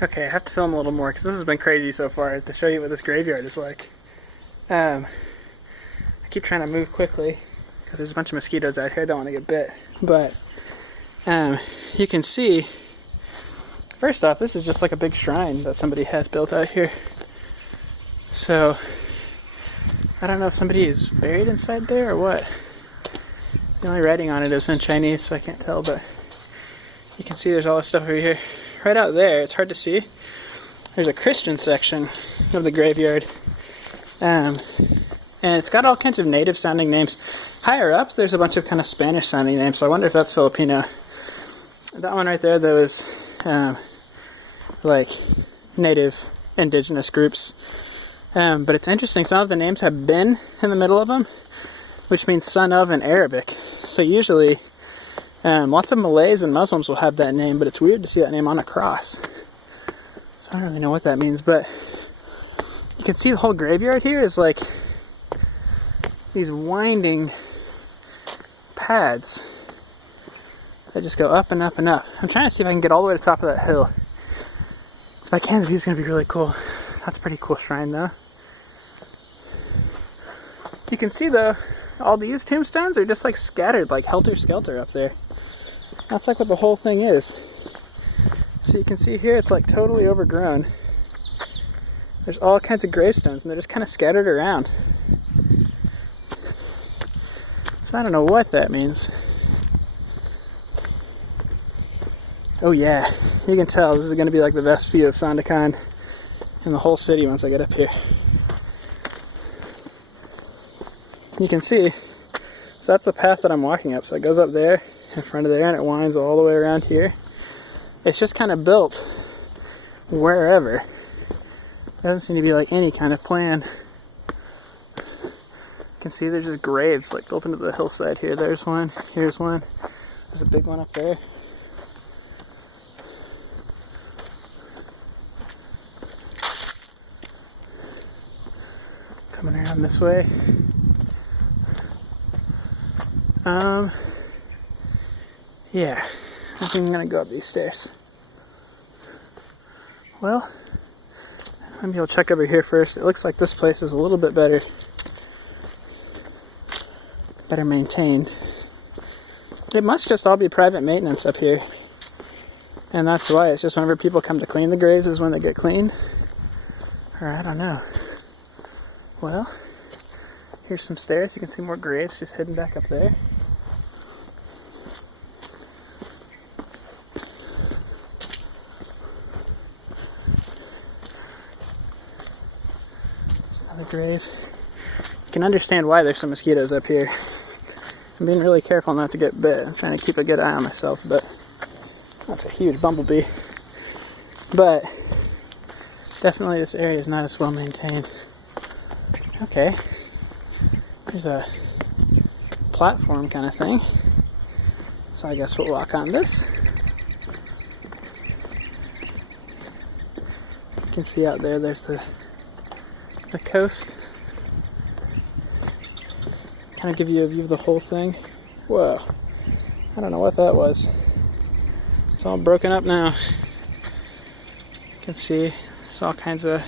Okay, I have to film a little more because this has been crazy so far to show you what this graveyard is like. I keep trying to move quickly because there's a bunch of mosquitoes out here. I don't want to get bit. But you can see, first off, this is just like a big shrine that somebody has built out here. So, I don't know if somebody is buried inside there or what. The only writing on it is in Chinese, so I can't tell, but you can see there's all this stuff over here. Right out there, it's hard to see. There's a Christian section of the graveyard. And it's got all kinds of native sounding names. Higher up, there's a bunch of kind of Spanish sounding names, so I wonder if that's Filipino. That one right there, though, is like native indigenous groups. But it's interesting, some of the names have "bin" in the middle of them, which means son of in Arabic. So usually, lots of Malays and Muslims will have that name, but it's weird to see that name on a cross. So I don't really know what that means, but you can see the whole graveyard here is like these winding paths that just go up and up and up. I'm trying to see if I can get all the way to the top of that hill. If I can, the view's going to be really cool. That's a pretty cool shrine, though. You can see, though, all these tombstones are just like scattered, like helter-skelter up there. That's like what the whole thing is. So you can see here, it's like totally overgrown. There's all kinds of gravestones, and they're just kind of scattered around. So I don't know what that means. Oh yeah, you can tell this is going to be like the best view of Sandakan in the whole city once I get up here. You can see, so that's the path that I'm walking up. So it goes up there, in front of there, and it winds all the way around here. It's just kind of built wherever. There doesn't seem to be like any kind of plan. You can see there's just graves like built into the hillside here. There's one, here's one. There's a big one up there. Coming around this way. Yeah, I think I'm gonna go up these stairs. Well, maybe I'll check over here first. It looks like this place is a little bit better maintained. It must just all be private maintenance up here. And that's why it's just whenever people come to clean the graves is when they get cleaned. Or I don't know. Well, here's some stairs. You can see more graves just hidden back up there. Another grave. You can understand why there's some mosquitoes up here. I'm being really careful not to get bit. I'm trying to keep a good eye on myself, but that's a huge bumblebee. But definitely this area is not as well maintained. Okay, there's a platform kind of thing, so I guess we'll walk on this. You can see out there, there's the coast. Kind of give you a view of the whole thing. Whoa, I don't know what that was. It's all broken up now. You can see there's all kinds of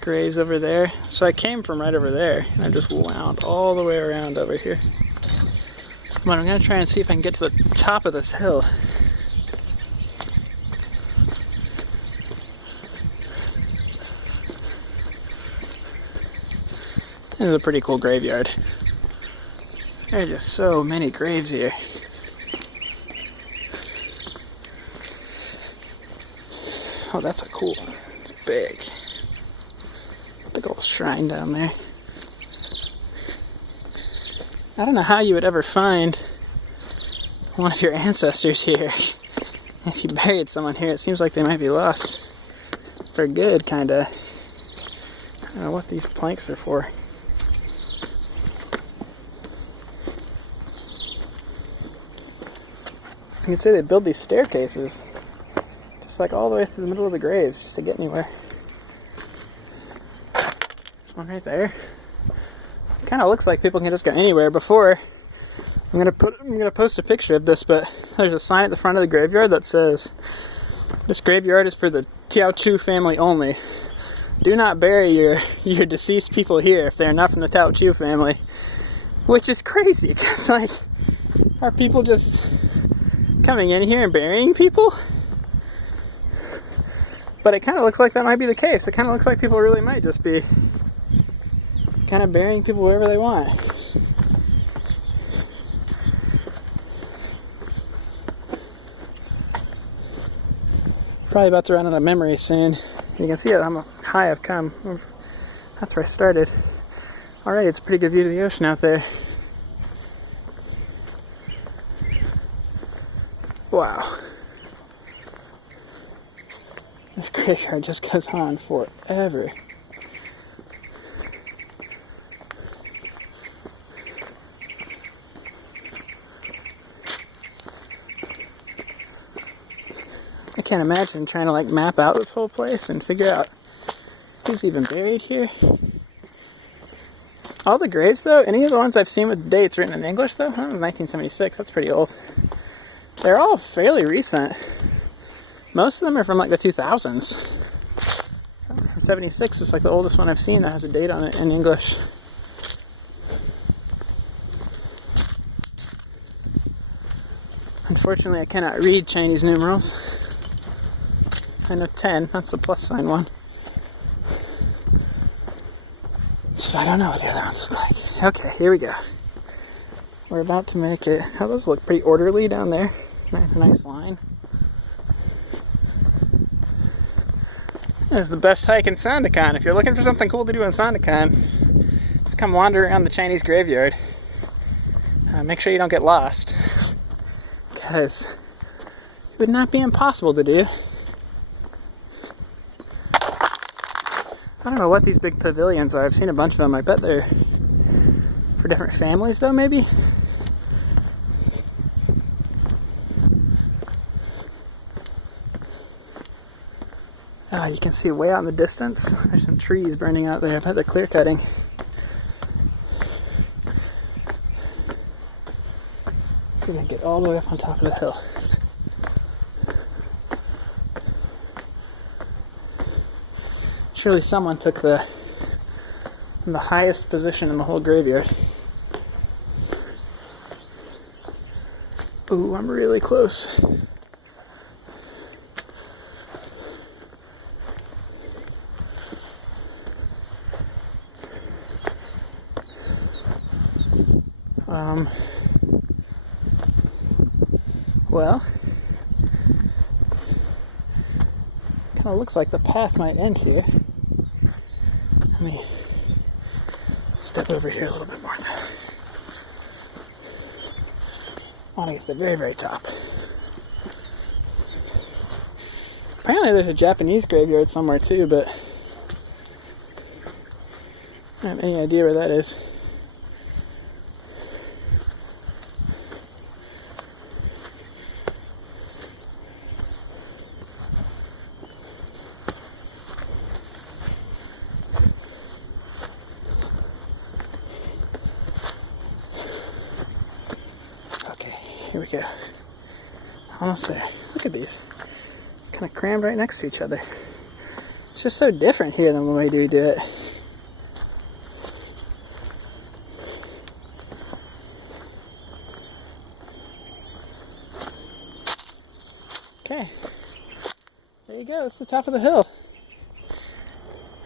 graves over there. So I came from right over there, and I just wound all the way around over here. But I'm going to try and see if I can get to the top of this hill. This is a pretty cool graveyard. There are just so many graves here. Oh, that's a cool one. It's big. Big old shrine down there. I don't know how you would ever find one of your ancestors here. If you buried someone here, it seems like they might be lost for good, kinda. I don't know what these planks are for. You can see they build these staircases just like all the way through the middle of the graves just to get anywhere. There's one right there. Kind of looks like people can just go anywhere. Before, I'm gonna post a picture of this, but there's a sign at the front of the graveyard that says This graveyard is for the Teochew family only. Do not bury your deceased people here if they're not from the Teochew family. Which is crazy, because like, are people just coming in here and burying people? But it kind of looks like that might be the case. It kind of looks like people really might just be kind of burying people wherever they want. Probably about to run out of memory soon. You can see how high I've come. That's where I started. Alright, it's a pretty good view of the ocean out there. Wow. This graveyard just goes on forever. I can't imagine trying to like map out this whole place and figure out who's even buried here. All the graves though, any of the ones I've seen with dates written in English though, that was 1976, that's pretty old. They're all fairly recent. Most of them are from like the 2000s. From 76 is like the oldest one I've seen that has a date on it in English. Unfortunately, I cannot read Chinese numerals. I know 10, that's the plus sign one. So I don't know what the other ones look like. Okay, here we go. We're about to make it. Oh, those look pretty orderly down there. Nice line. This is the best hike in Sandakan. If you're looking for something cool to do in Sandakan, just come wander around the Chinese graveyard. Make sure you don't get lost, because it would not be impossible to do. I don't know what these big pavilions are. I've seen a bunch of them. I bet they're for different families though, maybe? You can see way out in the distance, there's some trees burning out there. I bet they're clear cutting. See if I can get all the way up on top of the hill. Surely someone took the highest position in the whole graveyard. Ooh, I'm really close. Well, kind of looks like the path might end here. Let me step over here a little bit more. I want to get to the very, very top. Apparently there's a Japanese graveyard somewhere too, but I don't have any idea where that is. Here we go. Almost there. Look at these. It's kind of crammed right next to each other. It's just so different here than the way we do it. Okay. There you go. It's the top of the hill.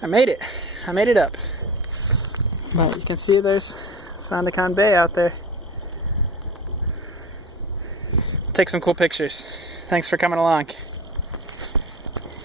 I made it. I made it up. But you can see there's Sandakan Bay out there. Take some cool pictures. Thanks for coming along.